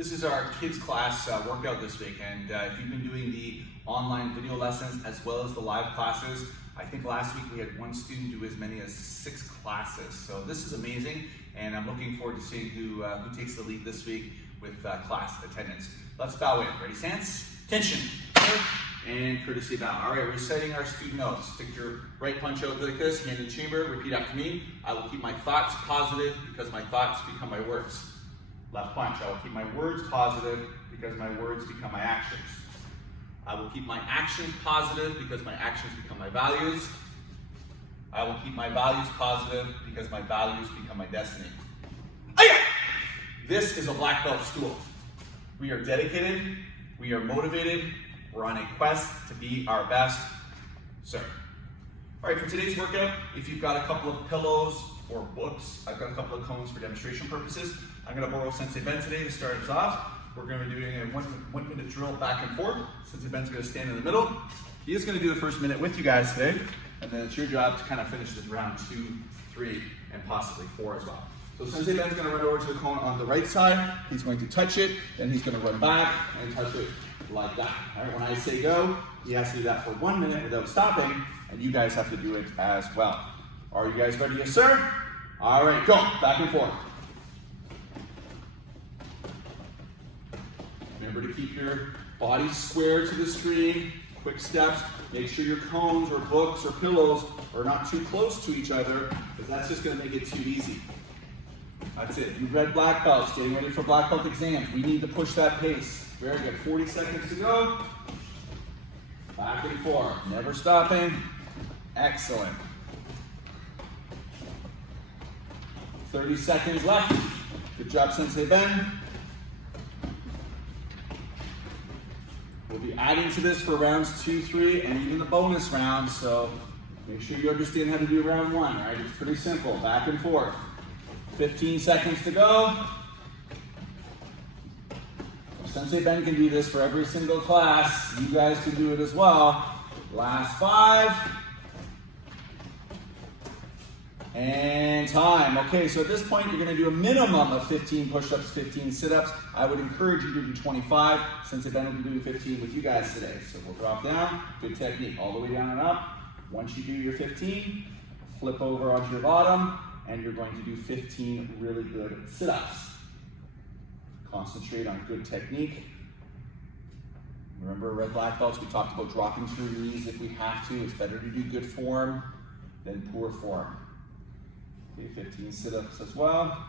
This is our kids class workout this week, and if you've been doing the online video lessons as well as the live classes, I think last week we had one student do as many as 6 classes. So this is amazing, and I'm looking forward to seeing who takes the lead this week with class attendance. Let's bow in. Ready, stance? Tension. And courtesy bow. All right, we're setting our student notes. Stick your right punch out like this, hand in chamber, repeat after me. I will keep my thoughts positive because my thoughts become my words. Left punch, I will keep my words positive because my words become my actions. I will keep my actions positive because my actions become my values. I will keep my values positive because my values become my destiny. This is a black belt school. We are dedicated, we are motivated, we're on a quest to be our best, sir. All right, for today's workout, if you've got a couple of pillows or books, I've got a couple of cones for demonstration purposes. I'm gonna borrow Sensei Ben today to start us off. We're gonna be doing a one minute drill back and forth. Sensei Ben's gonna stand in the middle. He is gonna do the first minute with you guys today, and then it's your job to kind of finish this round 2, 3, and possibly 4 as well. So Sensei Ben's gonna run over to the cone on the right side. He's going to touch it, then he's gonna run back and touch it like that. All right, when I say go, he has to do that for 1 minute without stopping, and you guys have to do it as well. Are you guys ready? Yes, sir? All right, go, back and forth. Remember to keep your body square to the screen. Quick steps. Make sure your cones or books or pillows are not too close to each other, because that's just going to make it too easy. That's it. You red black belts, getting ready for black belt exams. We need to push that pace. Very good. 40 seconds to go. Back and forth. Never stopping. Excellent. 30 seconds left. Good job, Sensei Ben. We'll be adding to this for rounds 2, 3, and even the bonus round, so make sure you understand how to do round 1, all right? It's pretty simple, back and forth. 15 seconds to go. Sensei Ben can do this for every single class. You guys can do it as well. Last 5. And time. Okay, so at this point, you're gonna do a minimum of 15 push-ups, 15 sit-ups. I would encourage you to do 25, since Ben will be doing 15 with you guys today. So we'll drop down, good technique, all the way down and up. Once you do your 15, flip over onto your bottom, and you're going to do 15 really good sit-ups. Concentrate on good technique. Remember red black belts, we talked about dropping through your knees if we have to. It's better to do good form than poor form. Okay, 15 sit-ups as well.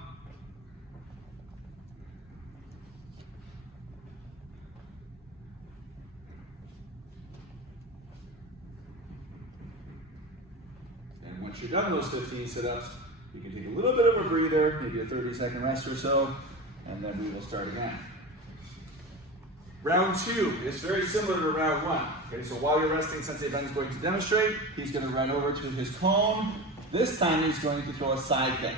And once you're done those 15 sit-ups, you can take a little bit of a breather, maybe a 30-second rest or so, and then we will start again. Round 2 is very similar to round 1. Okay, so while you're resting, Sensei Ben's going to demonstrate. He's going to run over to his cone. This time he's going to throw a side kick.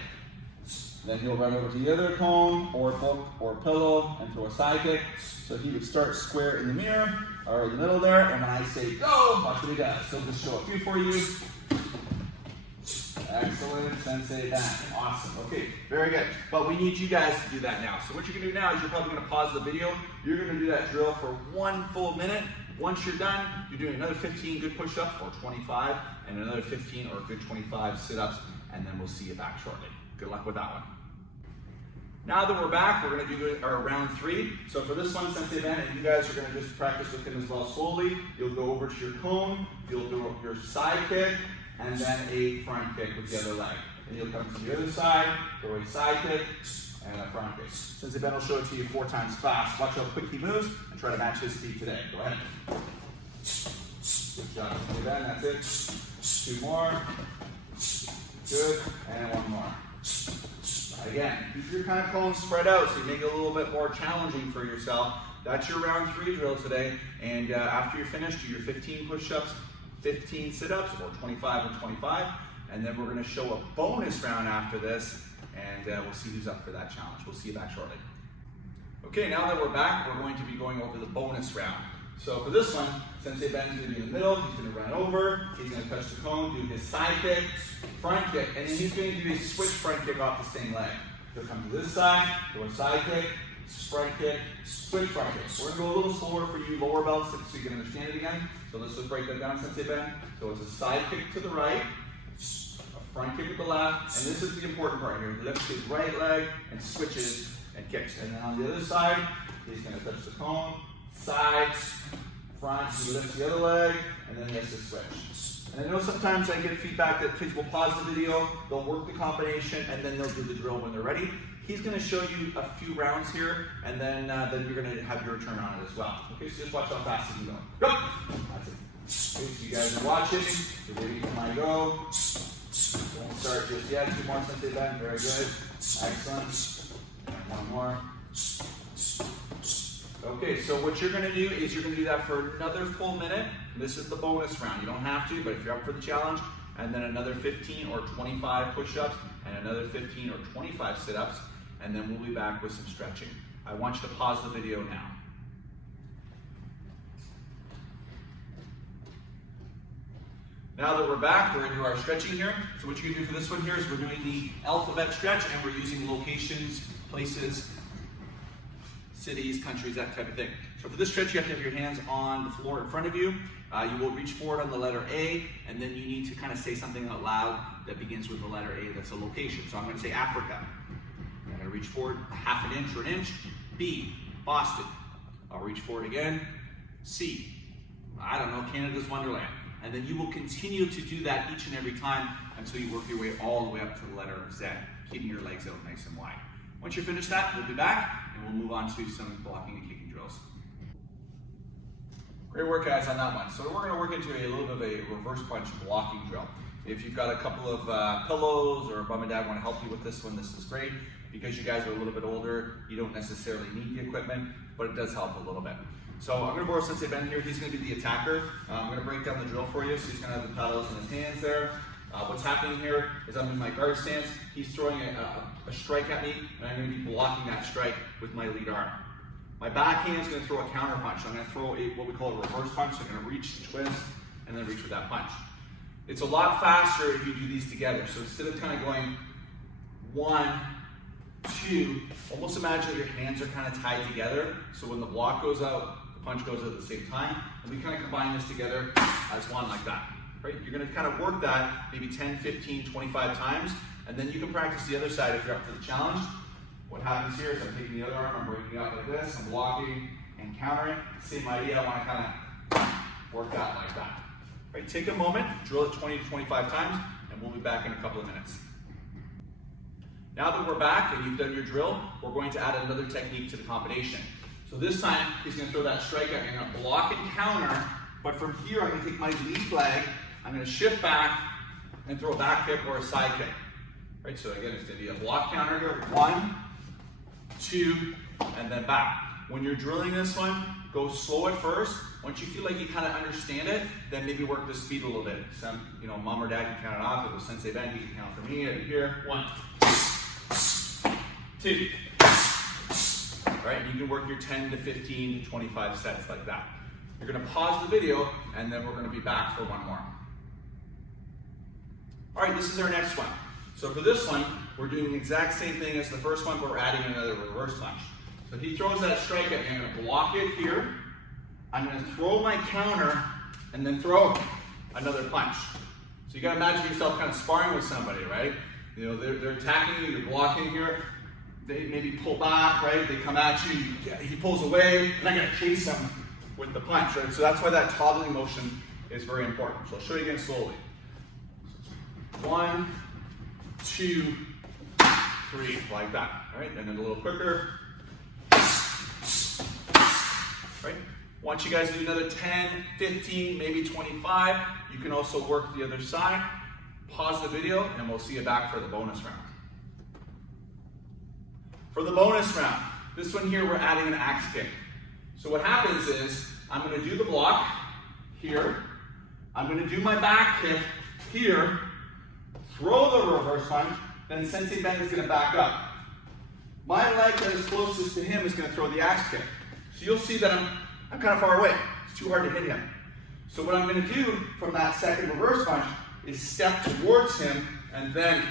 Then he'll run over to the other cone or book or pillow and throw a side kick. So he would start square in the mirror or in the middle there, and when I say go, watch what he does. So just show a few for you. Excellent, Sensei Ben. Awesome. Okay, very good. But we need you guys to do that now. So what you're going to do now is you're probably going to pause the video. You're going to do that drill for 1 full minute. Once you're done, you're doing another 15 good push-ups or 25, and another 15 or good 25 sit-ups, and then we'll see you back shortly. Good luck with that one. Now that we're back, we're going to do our round 3. So for this one, Sensei Ben, and you guys are going to just practice with him as well slowly. You'll go over to your cone, you'll do your side kick, and then a front kick with the other leg. And you'll come to the other side, throw a side kick, and a front kick. Sensei Ben will show it to you 4 times fast. Watch how quick he moves and try to match his speed today. Go ahead. Good job, Sensei Ben. That's it. 2 more. Good. And 1 more. Again, keep your kind of cones spread out so you make it a little bit more challenging for yourself. That's your round 3 drill today. And after you're finished, do your 15 push-ups, 15 sit-ups, or 25 and 25. And then we're going to show a bonus round after this. And we'll see who's up for that challenge. We'll see you back shortly. Okay, now that we're back, we're going to be going over the bonus round. So for this one, Sensei Ben's going to be in the middle. He's going to run over. He's going to touch the cone, do his side kick, front kick, and then he's going to do a switch front kick off the same leg. He'll come to this side, do a side kick, front kick, switch front kick. We're gonna go a little slower for you lower belts so you can understand it again. So let's just break that down, Sensei Ben. So it's a side kick to the right, a front kick with the left, and this is the important part here. He lifts his right leg and switches and kicks. And then on the other side, he's gonna touch the cone, sides, front, he lifts the other leg, and then he has to switch. And I know sometimes I get feedback that kids will pause the video, they'll work the combination, and then they'll do the drill when they're ready. He's going to show you a few rounds here, and then you're going to have your turn on it as well. Okay, so just watch how fast he's going. Go! That's it. Okay, so you guys are watching. You're ready for my go. Won't start just yet. 2 more Sensei Ben. Very good. Excellent. And 1 more. Okay, so what you're going to do is you're going to do that for another full minute. This is the bonus round. You don't have to, but if you're up for the challenge, and then another 15 or 25 push-ups, and another 15 or 25 sit-ups, and then we'll be back with some stretching. I want you to pause the video now. Now that we're back, we're into our stretching here. So what you're gonna do for this one here is we're doing the alphabet stretch, and we're using locations, places, cities, countries, that type of thing. So for this stretch, you have to have your hands on the floor in front of you. You will reach forward on the letter A, and then you need to kind of say something out loud that begins with the letter A that's a location. So I'm going to say Africa. I'm going to reach forward a half an inch or an inch. B, Boston. I'll reach forward again. C, I don't know, Canada's Wonderland. And then you will continue to do that each and every time until you work your way all the way up to the letter Z, keeping your legs out nice and wide. Once you finish that, we'll be back, and we'll move on to some blocking and kicking drills. Great work, guys, on that one. So we're going to work into a little bit of a reverse punch blocking drill. If you've got a couple of pillows or mom and dad want to help you with this one, this is great. Because you guys are a little bit older, you don't necessarily need the equipment, but it does help a little bit. So I'm going to borrow Sensei Ben here. He's going to be the attacker. I'm going to break down the drill for you. So he's going to have the paddles in his hands there. What's happening here is I'm in my guard stance. He's throwing a strike at me, and I'm going to be blocking that strike with my lead arm. My back hand is going to throw a counter punch. I'm going to throw what we call a reverse punch. So I'm going to reach, twist, and then reach with that punch. It's a lot faster if you do these together. So instead of kind of going 1, 2, almost imagine that your hands are kind of tied together. So when the block goes out, the punch goes out at the same time. And we kind of combine this together as one like that. Right? You're going to kind of work that maybe 10, 15, 25 times. And then you can practice the other side if you're up to the challenge. What happens here is I'm taking the other arm, I'm breaking up like this, I'm blocking and countering. Same idea, I want to kind of work that like that. Right, take a moment, drill it 20 to 25 times, and we'll be back in a couple of minutes. Now that we're back and you've done your drill, we're going to add another technique to the combination. So this time, he's going to throw that strike at me. I'm going to block and counter, but from here, I'm going to take my lead leg, I'm going to shift back and throw a back kick or a side kick. Right, so again, it's going to be a block counter here. 1, 2, and then back. When you're drilling this one, go slow at first. Once you feel like you kind of understand it, then maybe work the speed a little bit. Some, mom or dad can count it off. If it was Sensei Ben, he can count for me. Over here, 1, 2. Right, you can work your 10 to 15 to 25 sets like that. You're going to pause the video, and then we're going to be back for one more. All right, this is our next one. So for this one, we're doing the exact same thing as the first one, but we're adding another reverse punch. So he throws that strike at me. I'm going to block it here. I'm going to throw my counter and then throw another punch. So you got to imagine yourself kind of sparring with somebody, right? They're attacking you, you're blocking here. They maybe pull back, right? They come at you, he pulls away, and I'm going to chase him with the punch, right? So that's why that toggling motion is very important. So I'll show you again slowly. 1, 2, 3, like that. All right, and then a little quicker. Right? Want you guys to do another 10, 15, maybe 25. You can also work the other side. Pause the video, and we'll see you back for the bonus round. For the bonus round, this one here, we're adding an axe kick. So what happens is, I'm going to do the block here. I'm going to do my back kick here. Throw the reverse punch, then Sensei Ben is going to back up. My leg that is closest to him is going to throw the axe kick. So you'll see that I'm kind of far away. It's too hard to hit him. So what I'm going to do from that second reverse punch is step towards him and then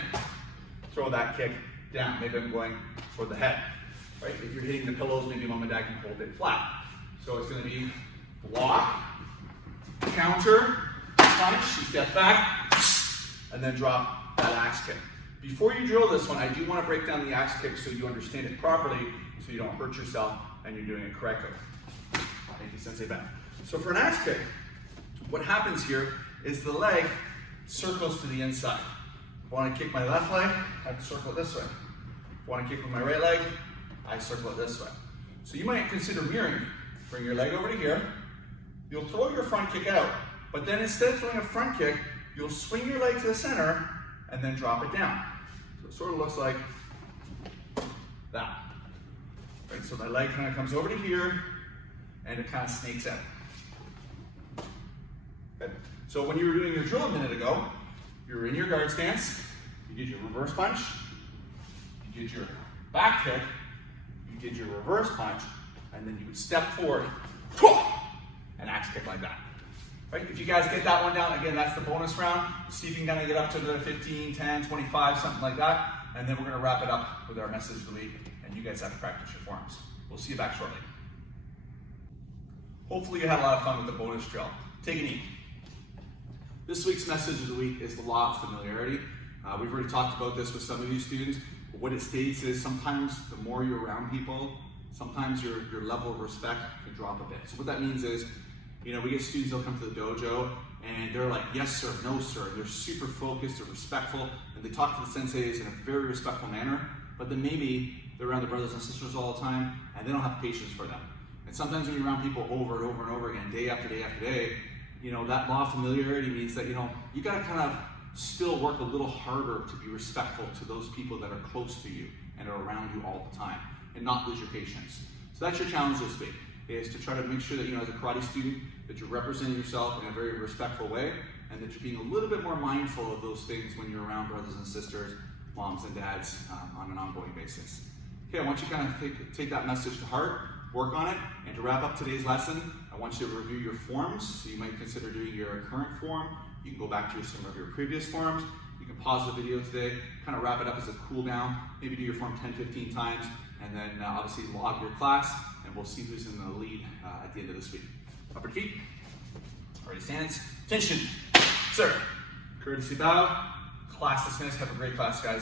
throw that kick down. Maybe I'm going for the head. right? If you're hitting the pillows, maybe mom and dad can hold it flat. So it's gonna be block, counter, punch, you step back, and then drop that axe kick. Before you drill this one, I do want to break down the axe kick so you understand it properly, so you don't hurt yourself and you're doing it correctly. Thank you, Sensei Ben. So for an axe kick, what happens here is the leg circles to the inside. If I want to kick my left leg, I have to circle it this way. If I want to kick with my right leg, I circle it this way. So you might consider mirroring. Bring your leg over to here. You'll throw your front kick out, but then instead of throwing a front kick, you'll swing your leg to the center and then drop it down. So it sort of looks like that. Right, so my leg kind of comes over to here and it kind of snakes out. Okay. So when you were doing your drill a minute ago, you were in your guard stance, you did your reverse punch, you did your back kick, you did your reverse punch, and then you would step forward and axe kick like that. Right? If you guys get that one down, again, that's the bonus round. See if you can kind of get up to the 15, 10, 25, something like that. And then we're going to wrap it up with our message of the week, and you guys have to practice your forms. We'll see you back shortly. Hopefully you had a lot of fun with the bonus drill. Take a knee. This week's message of the week is the law of familiarity. We've already talked about this with some of you students. But what it states is sometimes the more you're around people, sometimes your level of respect can drop a bit. So what that means is, you know, we get students that'll come to the dojo and they're like, yes sir, no sir. They're super focused, they're respectful, and they talk to the senseis in a very respectful manner, but then maybe they're around their brothers and sisters all the time and they don't have patience for them. And sometimes when you're around people over and over and over again, day after day after day, you know, that law of familiarity means that, you know, you gotta kind of still work a little harder to be respectful to those people that are close to you and are around you all the time and not lose your patience. So that's your challenge this week, is to try to make sure that, you know, as a karate student, that you're representing yourself in a very respectful way and that you're being a little bit more mindful of those things when you're around brothers and sisters, moms and dads on an ongoing basis. Okay, I want you to kind of take that message to heart, work on it, and to wrap up today's lesson, I want you to review your forms. So you might consider doing your current form. You can go back to some of your previous forms. You can pause the video today, kind of wrap it up as a cool down, maybe do your form 10, 15 times, and then obviously log your class, and we'll see who's in the lead at the end of this week. Upper feet, ready stance, attention, sir. Courtesy bow, class dismissed. Have a great class, guys.